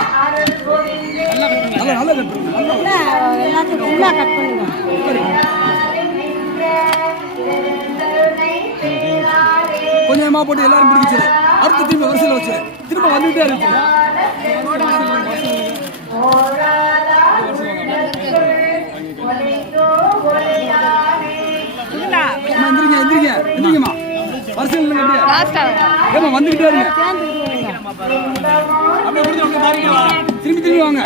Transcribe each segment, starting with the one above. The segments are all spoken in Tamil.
பண்ணுங்கம்மா. நல்லா நல்லா கட் பண்ணுங்க. எல்லாத்தையும் ஃபுல்லாக கட் பண்ணுங்க. கொஞ்சமா போட்டு எல்லாரும் பிடிச்சிரு. அடுத்து திரும்ப வரிசையில் வச்சு திரும்ப வந்துட்டே இருக்கு. எந்திரிங்க எந்திரிங்க எந்திரிங்கம்மா. வரிசையில் இல்லைங்க அப்படியே ஏமா வந்துகிட்டே இருங்க. திரும்பி திரும்பி வாங்க.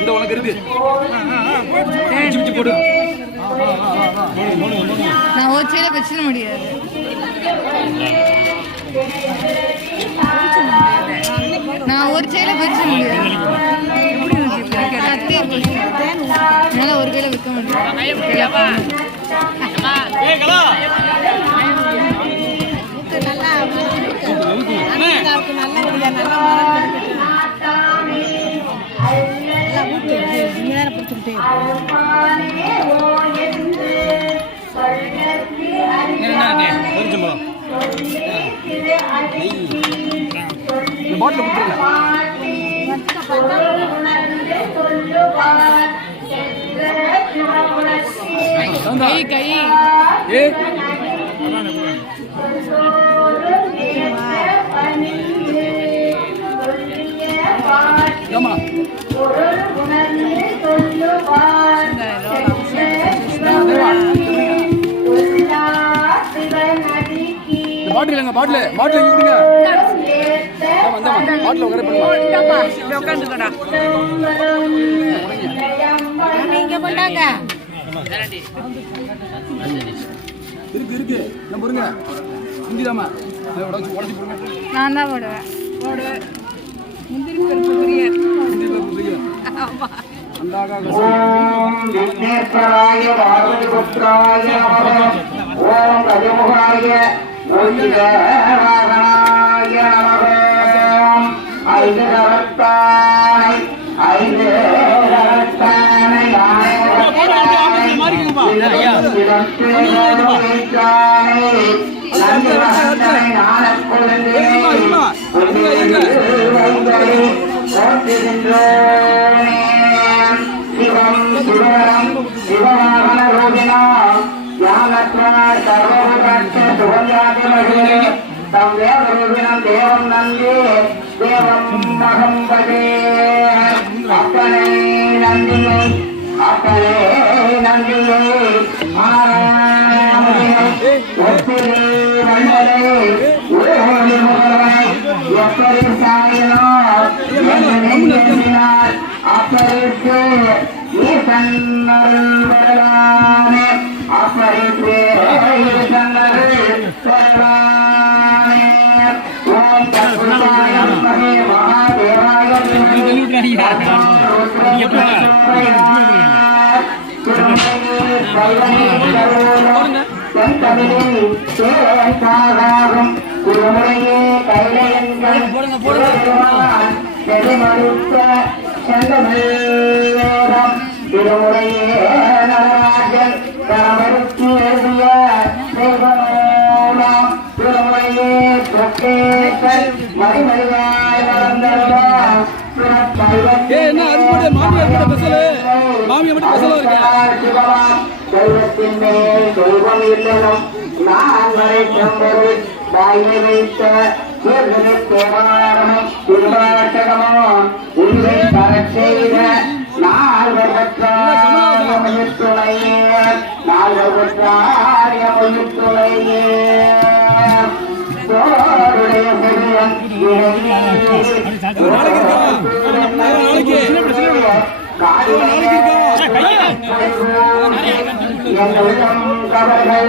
இந்த உனக்கு இருக்கு போடு. நான் ஒரு சைட வச்சிட முடியாது. நான் ஒரு சைட வச்சிட முடியாது. என்னால ஒரு கையில விற்க முடியாது. பாட்டில் கொடுத்துருங்க. கை ஆமா பாட்டில் பாட்டில் பாட்டில் கொடுங்க. பாட்டில் உட்கார பண்ணுங்க. இருக்கு இருக்கு நம்ம இருங்க. இந்திராமா உடச்சு உடச்சு போடுங்க. நான் தான் போடுவேன். முந்திரி பருப்பு பிரியர். முந்திரி பருப்பு பிரியர். ஆமா. ஓம் விக்னேஸ்வராய பார்வதிபுத்ராய நமः. ஓம் கஜமுகாய வாகனாய நமः. ஐந்து கரத்தானை ஐந்து கரத்தானை சிவம் சிவரம் சிவவாகன ரோகிணா தம் தேவரூபிணம் தேவம் நந்தி தேவம் மகம் பஜே. அப்பனே நந்தியை அப்பனே நந்தியை ஒத்திரி மண்டலே ஓடி முகவனை எப்படி சாயினோ நெஞ்சினார் அப்பருக்கு ஈசன் வரலானே அப்பருக்கு ஈசன்னரு வரலானே. ஓம் தத்புருஷாய நமஹே மகாதேவாய திருமுறையே கைலையங்கள் செவிமறுத்த செந்தமிழ் மாமியை மட்டும் பெசல இருக்கேன். தெய்வத்தின் மேல் தெய்வம் இல்லனும் நான் வரைக்கும் பொருள் வாய்மை வைத்த தேவாரமும் திருவாட்டகமோ உண்மை தரச் செய்த நால்வர் துணையே நால்வர் துணையே தோருடைய செல்வன் கவர்கள்